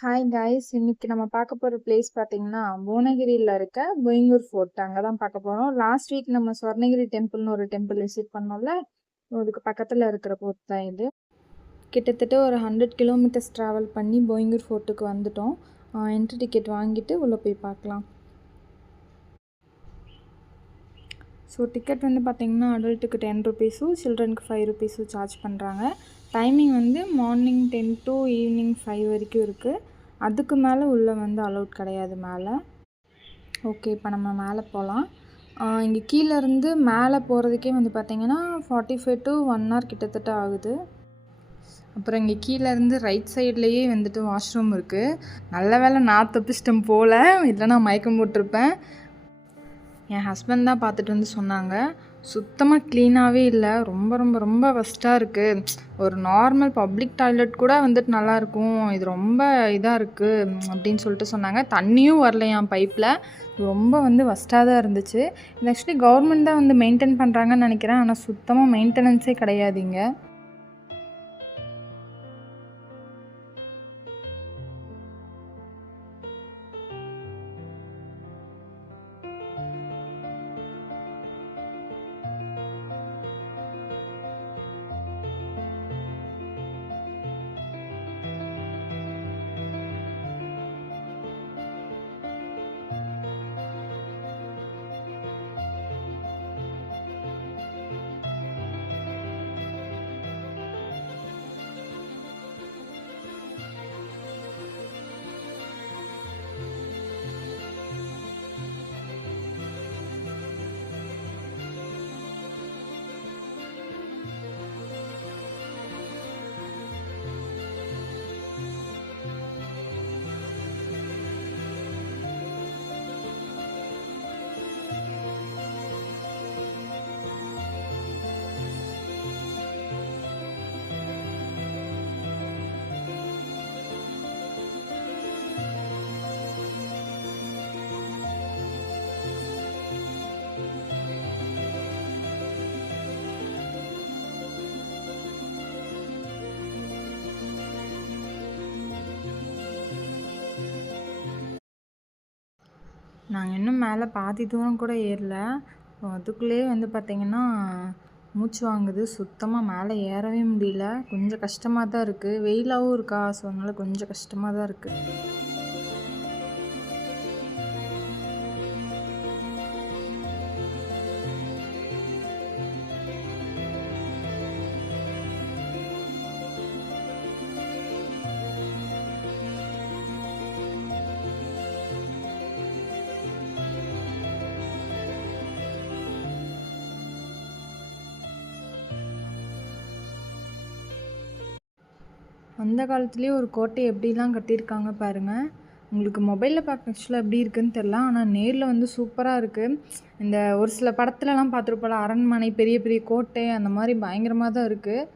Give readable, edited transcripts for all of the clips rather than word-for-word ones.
Hi guys, இன்னைக்கு நம்ம பார்க்க போகிற பிளேஸ் பார்த்தீங்கன்னா புவனகிரியில் இருக்க பொய்ங்கூர் ஃபோர்ட் அங்கே தான் பார்க்க போகிறோம். லாஸ்ட் வீக் நம்ம ஸ்வர்ணகிரி டெம்பிள்னு ஒரு டெம்பிள் விசிட் பண்ணோம்ல, அதுக்கு பக்கத்தில் இருக்கிற ஃபோர்ட் தான் இது. கிட்டத்தட்ட ஒரு 100 கிலோமீட்டர்ஸ் ட்ராவல் பண்ணி பொய்ங்கூர் ஃபோர்ட்டுக்கு வந்துட்டோம். என்ட்ரி டிக்கெட் வாங்கிட்டு உள்ளே போய் பார்க்கலாம். ஸோ டிக்கெட் வந்து பார்த்திங்கன்னா அடல்ட்டுக்கு 10 ருபீஸும் சில்ட்ரனுக்கு 5 ருபீஸும் சார்ஜ் பண்ணுறாங்க. டைமிங் வந்து மார்னிங் 10 to ஈவினிங் 5 வரைக்கும் இருக்குது. அதுக்கு மேலே உள்ளே வந்து அலௌட் கிடையாது மேலே. ஓகே, இப்போ நம்ம மேலே போகலாம். இங்கே கீழேருந்து மேலே போகிறதுக்கே வந்து பார்த்திங்கன்னா 45 to 1 hour கிட்டத்தட்ட ஆகுது. அப்புறம் இங்கே கீழேருந்து ரைட் சைட்லேயே வந்துட்டு வாஷ்ரூம் இருக்குது. நல்ல வேலை நான் தப்பிச்சிட்டேன் போல், இல்லைனா மயக்கம் போட்டிருப்பேன். என் ஹஸ்பண்ட் தான் பார்த்துட்டு வந்து சொன்னாங்க, சுத்தமாக க்ளீனாகவே இல்லை, ரொம்ப ரொம்ப ரொம்ப ஒஸ்ட்டாக இருக்குது. ஒரு நார்மல் பப்ளிக் டாய்லெட் கூட வந்துட்டு நல்லாயிருக்கும், இது ரொம்ப இதாக இருக்குது அப்படின்னு சொல்லிட்டு சொன்னாங்க. தண்ணியும் வரலையாம் பைப்பில், ரொம்ப வந்து ஒஸ்ட்டாக தான் இருந்துச்சு. இது ஆக்சுவலி கவர்மெண்ட் தான் வந்து மெயின்டைன் பண்ணுறாங்கன்னு நினைக்கிறேன், ஆனால் சுத்தமாக மெயின்டெனன்ஸே கிடையாது இங்கே. நாங்கள் இன்னும் மேலே பாதி தூரம் கூட ஏறல, அதுக்குள்ளேயே வந்து பார்த்திங்கன்னா மூச்சு வாங்குது. சுத்தமாக மேலே ஏறவே முடியல, கொஞ்சம் கஷ்டமாக தான் இருக்குது. வெயிலாகவும் இருக்கா, ஸோ அதனால் கொஞ்சம் கஷ்டமாக தான் இருக்குது. அந்த காலத்துலேயே ஒரு கோட்டை எப்படிலாம் கட்டியிருக்காங்க பாருங்கள். உங்களுக்கு மொபைலில் பார்க்க ஆக்சுவலாக எப்படி இருக்குதுன்னு தெரில, ஆனால் நேரில் வந்து சூப்பராக இருக்குது. இந்த ஒரு சில படத்துலலாம் பார்த்துருப்போல, அரண்மனை, பெரிய பெரிய கோட்டை, அந்த மாதிரி பயங்கரமாக தான் இருக்குது.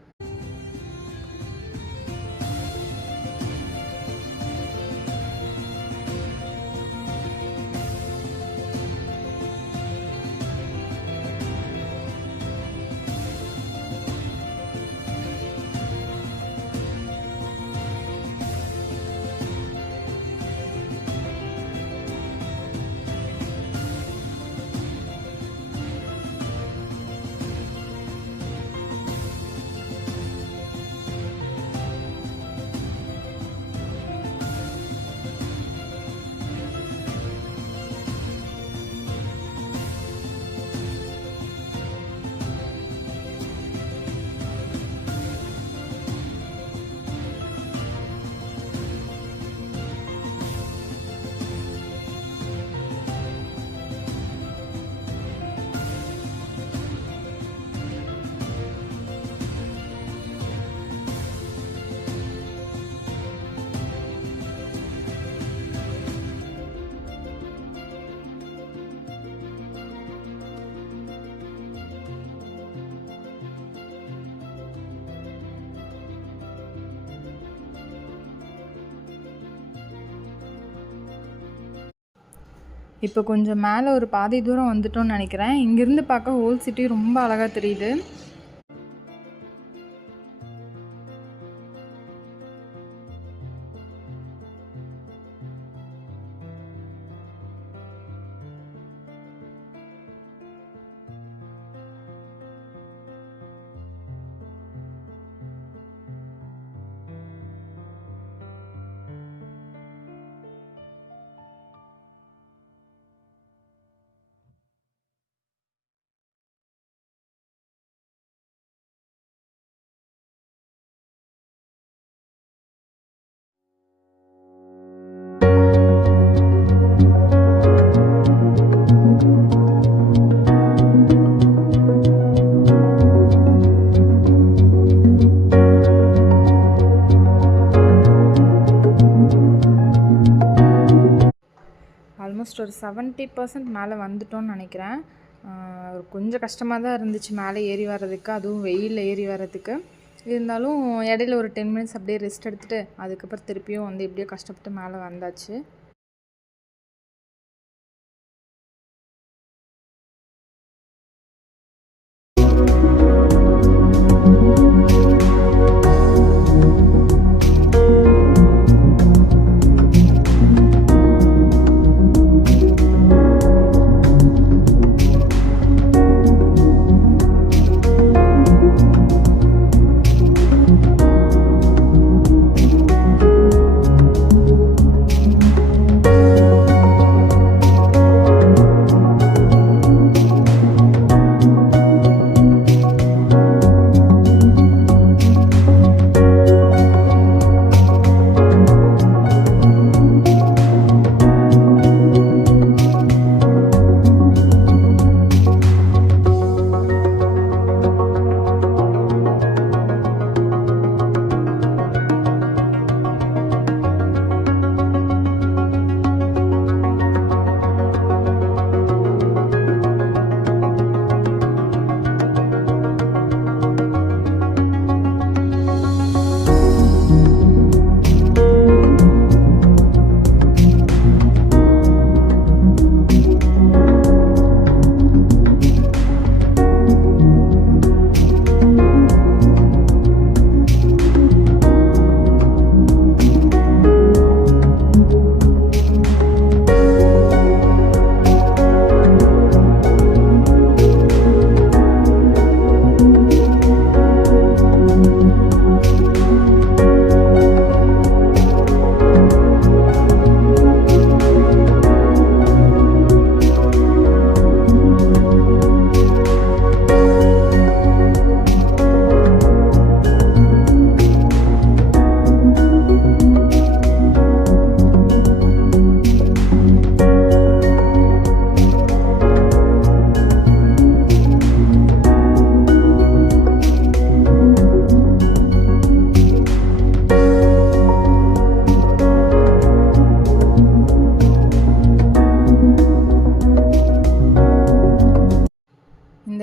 இப்போ கொஞ்சம் மேலே ஒரு பாதி தூரம் வந்துட்டோம்னு நினைக்கிறேன். இங்கேருந்து பார்க்க ஹோல் சிட்டி ரொம்ப அழகாக தெரியுது. ஆல்மோஸ்ட் ஒரு 70% மேலே வந்துட்டோம்னு நினைக்கிறேன். கொஞ்சம் கஷ்டமாக தான் இருந்துச்சு மேலே ஏறி வர்றதுக்கு, அதுவும் வெயிலில் ஏறி வர்றதுக்கு. இருந்தாலும் இடையில ஒரு 10 மினிட்ஸ் அப்படியே ரெஸ்ட் எடுத்துகிட்டு அதுக்கப்புறம் திருப்பியும் வந்து எப்படியோ கஷ்டப்பட்டு மேலே வந்தாச்சு.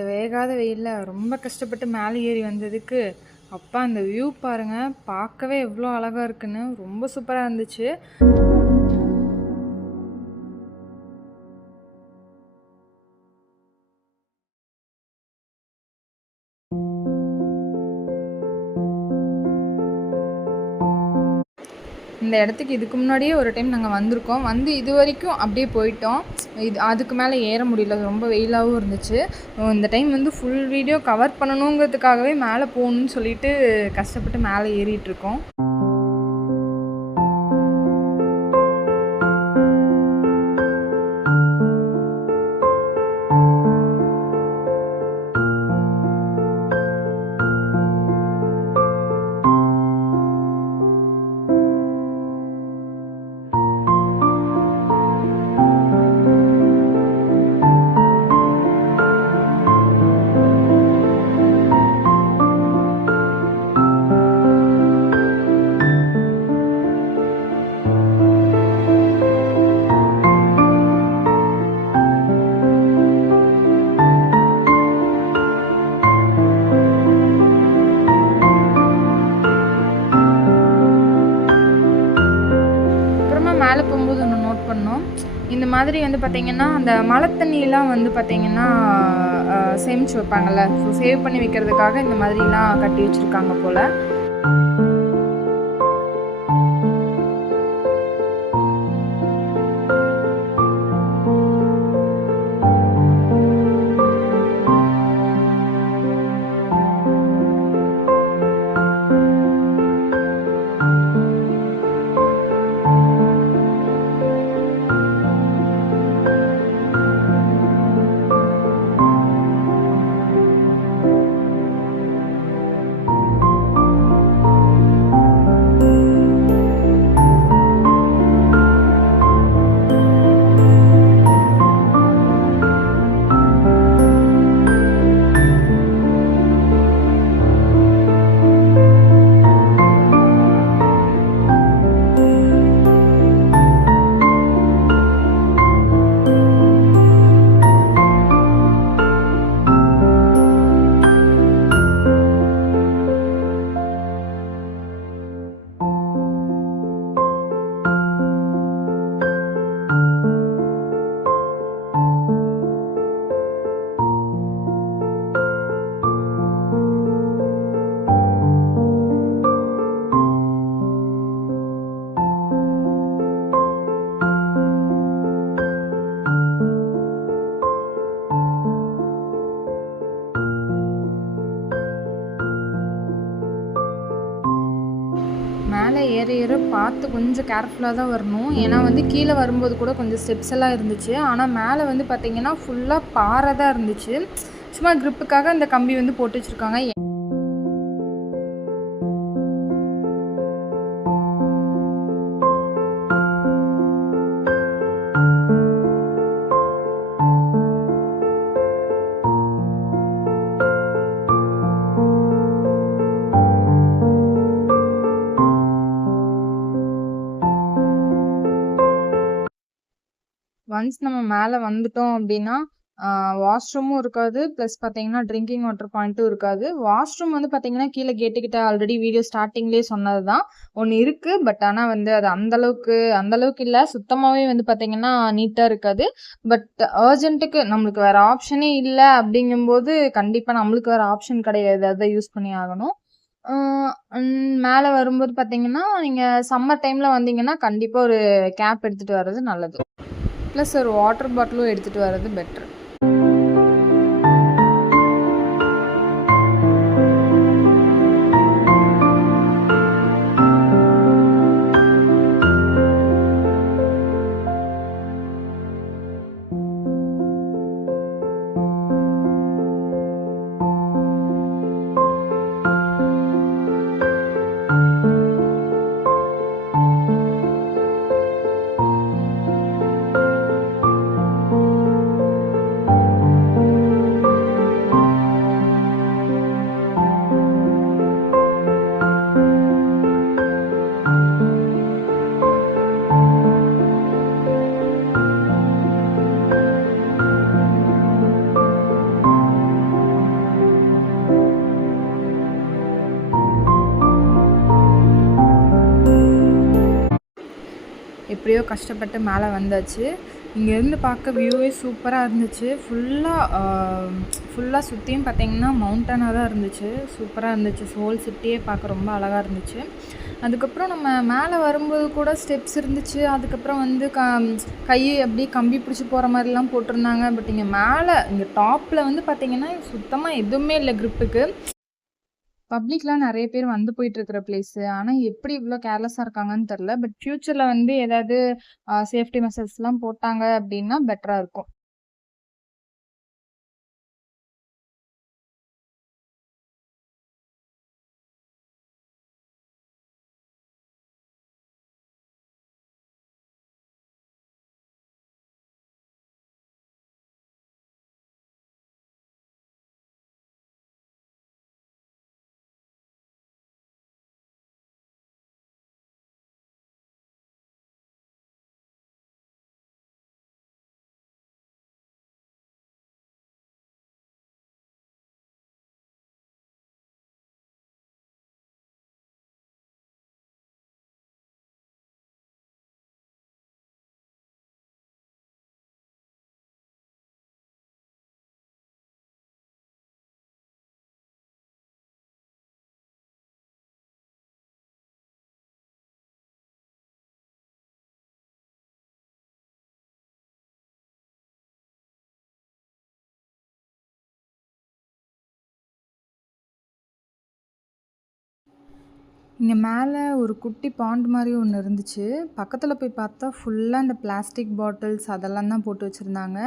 வேகாத வெயிலில் ரொம்ப கஷ்டப்பட்டு மேலே ஏறி வந்ததுக்கு அப்பா அந்த வியூ பாருங்கள், பார்க்கவே எவ்வளோ அழகாக இருக்குன்னு ரொம்ப சூப்பராக இருந்துச்சு. இந்த இடத்துக்கு இதுக்கு முன்னாடியே ஒரு டைம் நாங்கள் வந்திருக்கோம். வந்து இது வரைக்கும் அப்படியே போயிட்டோம். அதுக்கு மேலே ஏற முடியல, ரொம்ப வெயிலாகவும் இருந்துச்சு. இந்த டைம் வந்து ஃபுல் வீடியோ கவர் பண்ணணுங்கிறதுக்காகவே மேலே போகணுன்னு சொல்லிட்டு கஷ்டப்பட்டு மேலே ஏறிட்டுருக்கோம். மேலே போகும்போது ஒன்று நோட் பண்ணோம். இந்த மாதிரி வந்து பார்த்திங்கன்னா அந்த மழை தண்ணியெலாம் வந்து பார்த்திங்கன்னா சேமித்து வைப்பாங்கள்ல, ஸோ சேவ் பண்ணி வைக்கிறதுக்காக இந்த மாதிரிலாம் கட்டி வச்சுருக்காங்க போல். பார்த்து கொஞ்சம் கேர்ஃபுல்லாக தான் வரணும். ஏன்னா வந்து கீழே வரும்போது கூட கொஞ்சம் ஸ்டெப்ஸ் எல்லாம் இருந்துச்சு. ஆனால் மேலே வந்து பார்த்திங்கன்னா ஃபுல்லாக பாறை தான் இருந்துச்சு. சும்மா க்ரிப்புக்காக இந்த கம்பி வந்து போட்டு வச்சுருக்காங்க. ஒன்ஸ் நம்ம மேலே வந்துட்டோம் அப்படின்னா வாஷ்ரூமும் இருக்காது. ப்ளஸ் பார்த்தீங்கன்னா ட்ரிங்கிங் வாட்டர் பாயிண்ட்டும் இருக்காது. வாஷ்ரூம் வந்து பார்த்தீங்கன்னா கீழே கேட்டுக்கிட்ட ஆல்ரெடி வீடியோ ஸ்டார்டிங்லேயே சொன்னது தான். ஒன்று இருக்குது. பட் ஆனால் வந்து அது அந்தளவுக்கு இல்லை. சுத்தமாகவே வந்து பார்த்தீங்கன்னா நீட்டாக இருக்காது. பட் அர்ஜென்ட்டுக்கு நம்மளுக்கு வேறு ஆப்ஷனே இல்லை அப்படிங்கும்போது கண்டிப்பாக நம்மளுக்கு வேறு ஆப்ஷன் கிடையாது. அதை யூஸ் பண்ணி ஆகணும். மேலே வரும்போது பார்த்தீங்கன்னா நீங்கள் சம்மர் டைமில் வந்தீங்கன்னா கண்டிப்பாக ஒரு கேப் எடுத்துகிட்டு வர்றது நல்லது. ப்ளஸ் ஒரு வாட்டர் பாட்டிலும் எடுத்துகிட்டு வர்றது பெட்ரு. எப்படியோ கஷ்டப்பட்டு மேலே வந்தாச்சு. இங்கேருந்து பார்க்க வியூவே சூப்பராக இருந்துச்சு. ஃபுல்லாக சுற்றியும் பார்த்தீங்கன்னா மவுண்டனாக தான் இருந்துச்சு. சூப்பராக இருந்துச்சு. ஹோல் சிட்டியே பார்க்க ரொம்ப அழகாக இருந்துச்சு. அதுக்கப்புறம் நம்ம மேலே வரும்போது கூட ஸ்டெப்ஸ் இருந்துச்சு. அதுக்கப்புறம் வந்து கை அப்படியே கம்பி பிடிச்சி போகிற மாதிரிலாம் போட்டிருந்தாங்க. பட் இங்கே டாப்பில் வந்து பார்த்திங்கன்னா சுத்தமாக எதுவுமே இல்லை க்ரிப்புக்கு. பப்ளிக்லாம் நிறைய பேர் வந்து போயிட்டுருக்கிற பிளேஸு. ஆனால் எப்படி இவ்வளோ கேர்லெஸ்ஸாக இருக்காங்கன்னு தெரில. பட் ஃப்யூச்சரில் வந்து ஏதாவது சேஃப்டி மெஷர்ஸ்லாம் போட்டாங்க அப்படின்னா பெட்டராக இருக்கும். இங்கே மேலே ஒரு குட்டி பாண்ட் மாதிரி ஒன்று இருந்துச்சு. பக்கத்தில் போய் பார்த்தா ஃபுல்லாக இந்த பிளாஸ்டிக் பாட்டில்ஸ் அதெல்லாம் தான் போட்டு வச்சுருந்தாங்க.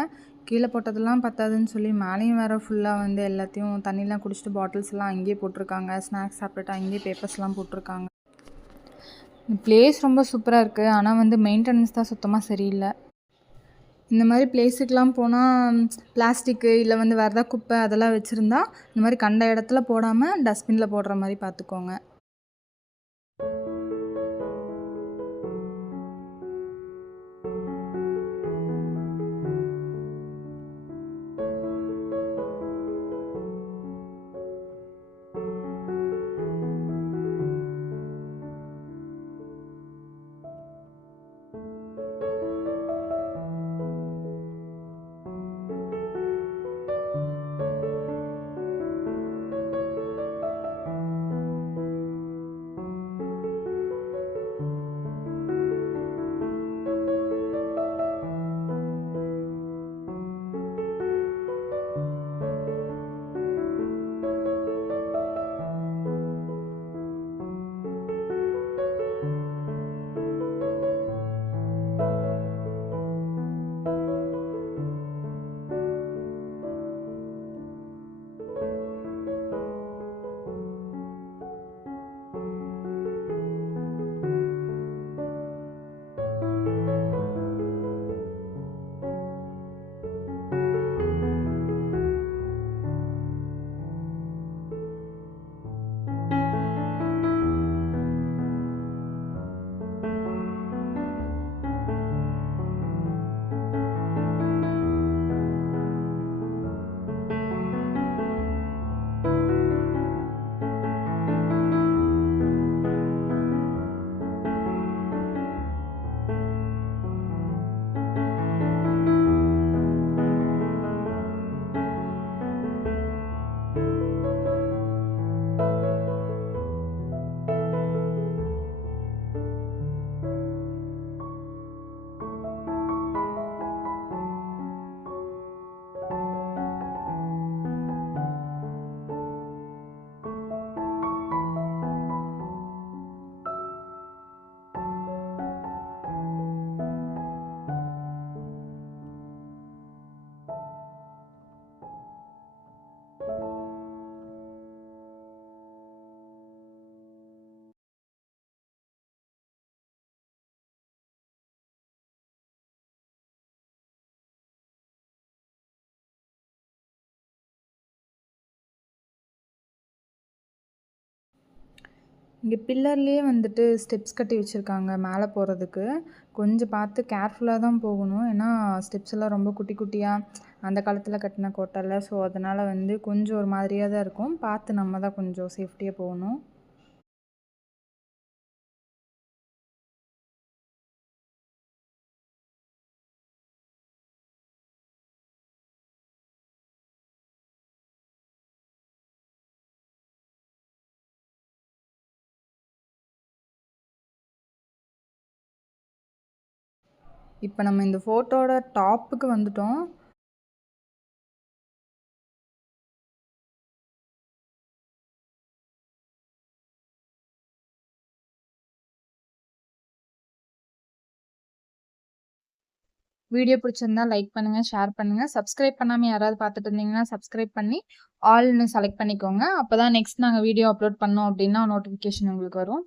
கீழே போட்டதெல்லாம் பத்தாதுன்னு சொல்லி மேலேயும் வேறு ஃபுல்லாக வந்து எல்லாத்தையும் தண்ணிலாம் குடிச்சிட்டு பாட்டில்ஸ் எல்லாம் அங்கேயே போட்டிருக்காங்க. ஸ்நாக்ஸ் சாப்பிட்டுட்டு அங்கேயே பேப்பர்ஸ்லாம் போட்டிருக்காங்க. இந்த பிளேஸ் ரொம்ப சூப்பராக இருக்குது. ஆனால் வந்து மெயின்டெனன்ஸ் தான் சுத்தமாக சரியில்லை. இந்த மாதிரி பிளேஸுக்கெலாம் போனால் பிளாஸ்டிக்கு இல்லை வந்து வேறு ஏதாவது குப்பை அதெல்லாம் வச்சுருந்தா இந்த மாதிரி கண்ட இடத்துல போடாமல் டஸ்ட்பினில் போடுற மாதிரி பார்த்துக்கோங்க. இங்கே பில்லர்லேயே வந்துட்டு ஸ்டெப்ஸ் கட்டி வச்சுருக்காங்க மேலே போகிறதுக்கு. கொஞ்சம் பார்த்து கேர்ஃபுல்லாக தான் போகணும். ஏன்னா ஸ்டெப்ஸ் எல்லாம் ரொம்ப குட்டி குட்டியாக அந்த காலத்தில் கட்டின கோட்டையில். ஸோ அதனால் வந்து கொஞ்சம் ஒரு மாதிரியாக தான் இருக்கும். பார்த்து நம்ம தான் கொஞ்சம் சேஃப்டியாக போகணும். இப்போ நம்ம இந்த ஃபோட்டோட டாப்புக்கு வந்துட்டோம். வீடியோ பிடிச்சிருந்தா லைக் பண்ணுங்கள், ஷேர் பண்ணுங்கள். சப்ஸ்கிரைப் பண்ணாமல் யாராவது பார்த்துட்டு இருந்தீங்கன்னா சப்ஸ்கிரைப் பண்ணி ஆல்னு செலக்ட் பண்ணிக்கோங்க. அப்போ தான் நெக்ஸ்ட் நாங்கள் வீடியோ அப்லோட் பண்ணோம் அப்படின்னா நோட்டிஃபிகேஷன் உங்களுக்கு வரும்.